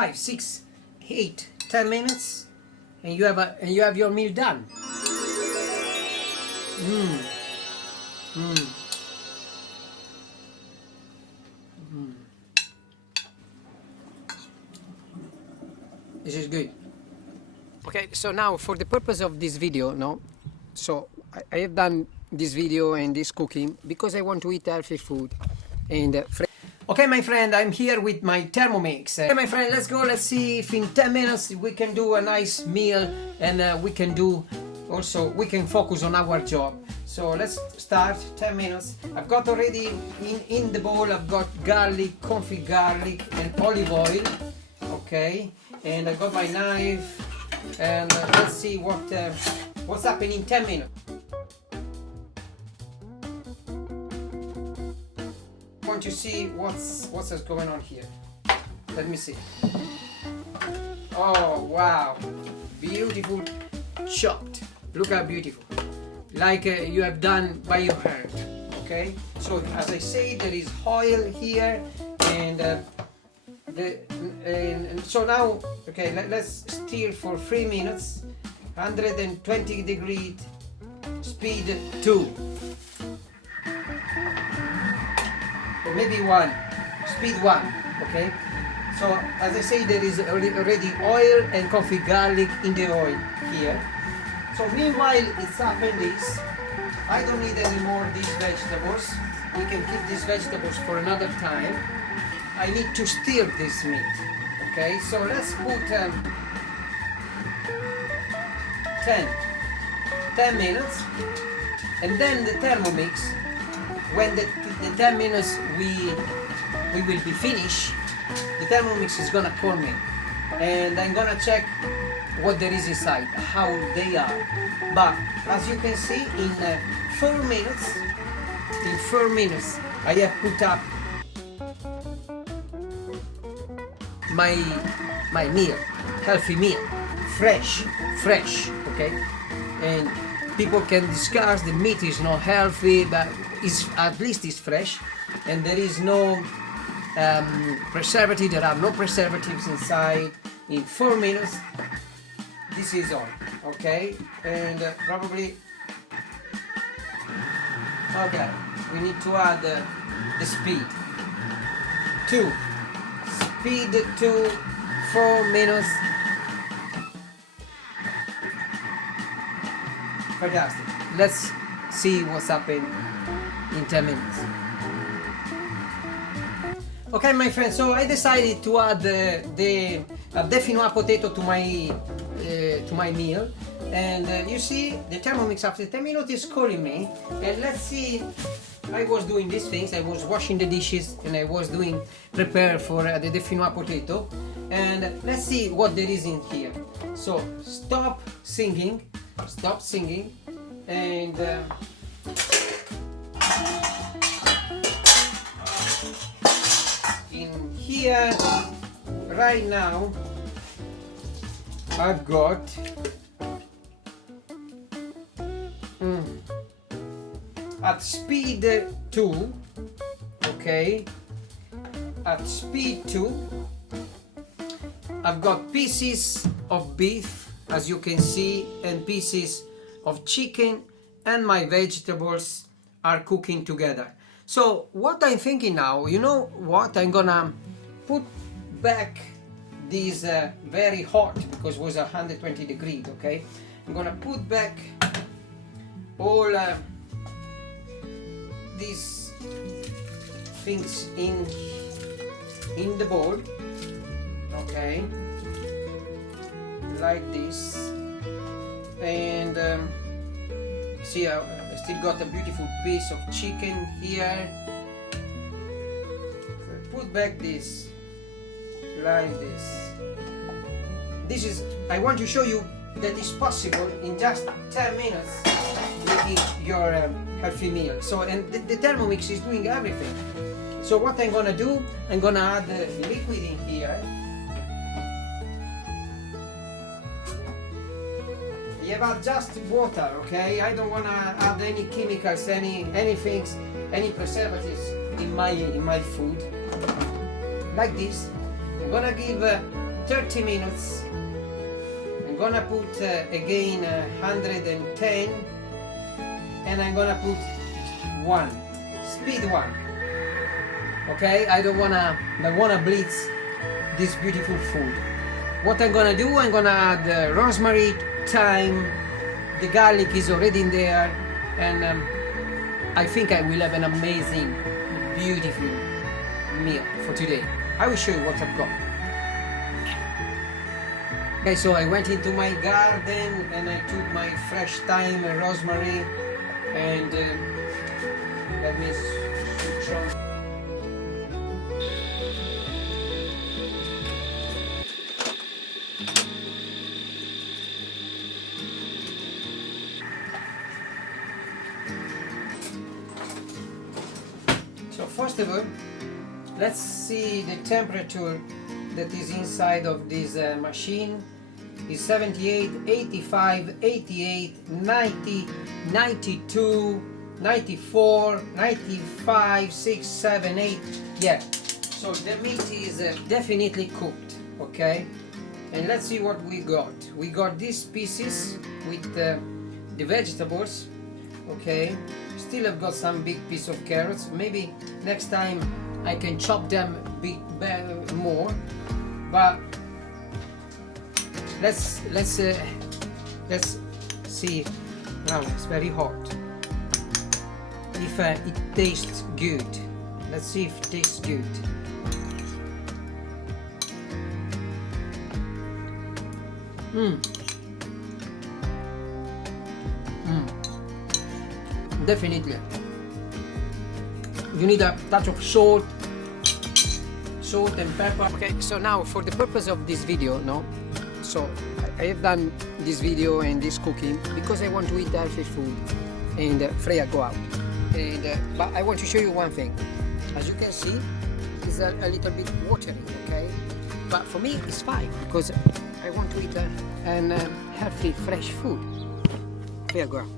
5, 6, 8, 10 minutes, and you have your meal done. This is good. Okay, so now for the purpose of this video, so I have done this video and this cooking because I want to eat healthy food and okay, my friend, I'm here with my Thermomix. Okay, my friend, let's go. Let's see if in 10 minutes we can do a nice meal, and we can focus on our job. So let's start. 10 minutes. I've got already in the bowl, I've got garlic, confit garlic and olive oil. Okay, and I got my knife, and let's see what's happening in 10 minutes. I want to see what's going on here. Let me see. Oh wow, beautiful chopped. Look how beautiful, like you have done by your hand. Okay, so as I say, there is oil here, and so now, okay, let's stir for 3 minutes, 120 degrees, speed 2. Or maybe 1, speed 1, okay? So as I say, there is already oil and confit garlic in the oil here. So meanwhile it's happening this, I don't need any more these vegetables. We can keep these vegetables for another time. I need to stir this meat, okay? So let's put 10 minutes, and then the Thermomix, when the 10 minutes we will be finished, the Thermomix is gonna call me, and I'm gonna check what there is inside, how they are. But as you can see, in 4 minutes, I have put up my meal, healthy meal, fresh, okay? And people can discuss the meat is not healthy, but at least it's fresh, and there is no preservative. There are no preservatives inside. In 4 minutes, this is on, okay? And probably, okay, we need to add the speed 2. Speed 2, 4 minutes. Fantastic. Let's see what's happening in 10 minutes. Okay, my friends, so I decided to add the Dauphinoise potato to my meal, and you see the Thermomix after 10 minutes is calling me, and let's see. I was doing these things, I was washing the dishes, and I was prepare for the Dauphinoise potato, and let's see what there is in here. So stop singing, and in here right now I've got at speed 2, okay, at speed 2 I've got pieces of beef, as you can see, and pieces of chicken, and my vegetables are cooking together. So what I'm thinking now, you know what, I'm gonna put back this very hot, because it was 120 degrees, okay? I'm gonna put back all these things in the bowl, okay, like this, and see, I still got a beautiful piece of chicken here. Put back this like this. This is, I want to show you that it's possible in just 10 minutes making your healthy meal. So, and the Thermomix is doing everything. So what I'm gonna do, I'm gonna add liquid in here. You have just water, okay? I don't wanna add any chemicals, anything, any preservatives in my food. Like this. I'm gonna give 30 minutes. I'm gonna put again 110, and I'm gonna put 1, speed 1. Okay, I don't wanna blitz this beautiful food. What I'm gonna do, I'm gonna add rosemary, thyme, the garlic is already in there, and I think I will have an amazing, beautiful meal for today. I will show you what I've got. Okay, so I went into my garden and I took my fresh thyme and rosemary, and let me switch on. So first of all, let's see the temperature that is inside of this machine. Is 78, 85, 88, 90, 92, 94, 95, 6, 7, 8. Yeah, so the meat is definitely cooked, okay? And let's see what we got. We got these pieces with the vegetables, okay? Still have got some big piece of carrots. Maybe next time I can chop them a bit more, but let's see. Now it's very hot. If it tastes good. Let's see if it tastes good. Definitely. You need a touch of salt and pepper. Okay, so now for the purpose of this video, no? So I have done this video and this cooking because I want to eat healthy food, and Freya go out. And but I want to show you one thing. As you can see, it's a little bit watery, okay? But for me, it's fine because I want to eat healthy, fresh food. Freya go out.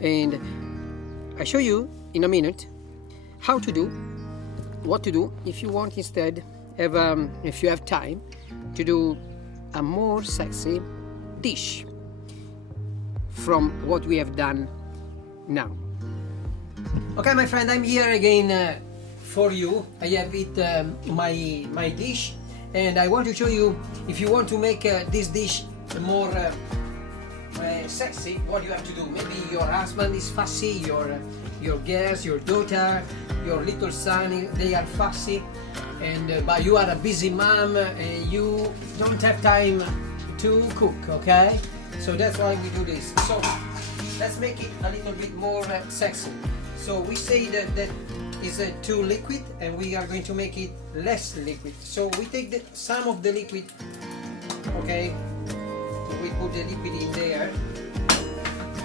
And I show you in a minute how to do, what to do if you want instead, if you have time to do a more sexy dish from what we have done now. Okay, my friend, I'm here again for you. I have eat my dish, and I want to show you, if you want to make this dish more sexy, what you have to do. Maybe your husband is fussy, your girls, your daughter, your little son, they are fussy, and but you are a busy mom and you don't have time to cook, okay? So that's why we do this. So let's make it a little bit more sexy. So we say that is too liquid, and we are going to make it less liquid. So we take some of the liquid, okay? We put the liquid in there,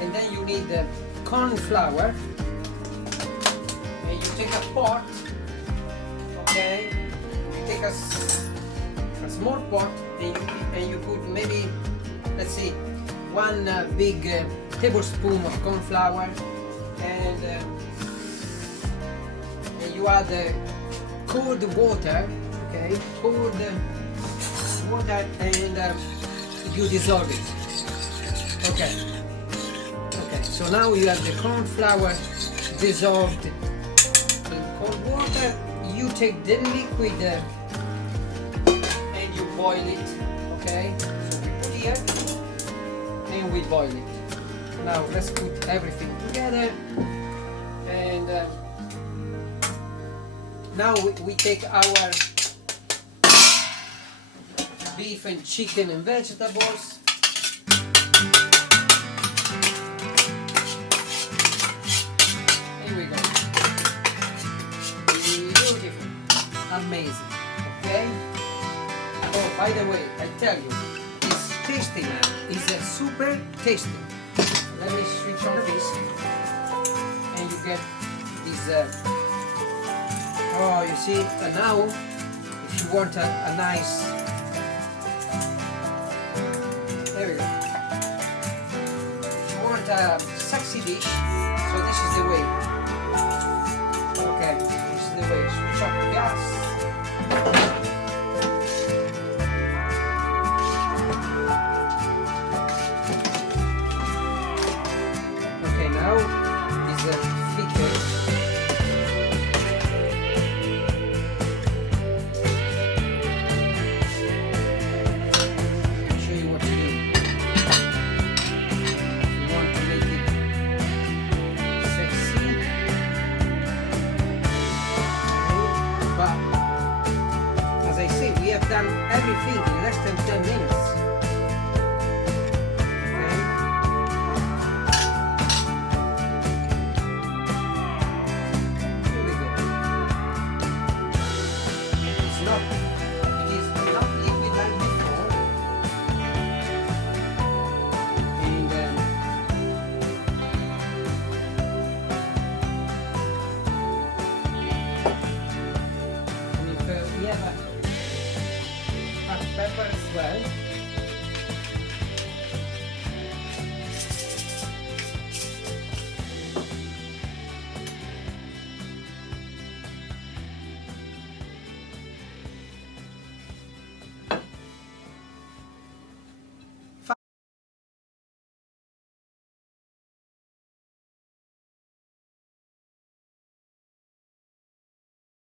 and then you need the corn flour, and you take a pot, okay? You take a small pot, and you put maybe, let's see, 1 big tablespoon of corn flour, and you add cold water, okay? Cold water, and you dissolve it. Okay. So now you have the corn flour dissolved in cold water. You take the liquid and you boil it. Okay. So we put here and we boil it. Now let's put everything together, and now we take our beef and chicken and vegetables. Here we go. Beautiful. Amazing. Okay? Oh, by the way, I tell you, it's tasty, man. It's super tasty. Let me switch on this, and you get this. Oh, you see, and now, if you want a nice, there we go. If you want a sexy dish, so this is the way. Okay, this is the way. Switch off the gas. easy, less than 10 minutes. Okay. Here we go. It's not liquid like before. And if we have a pepper as well.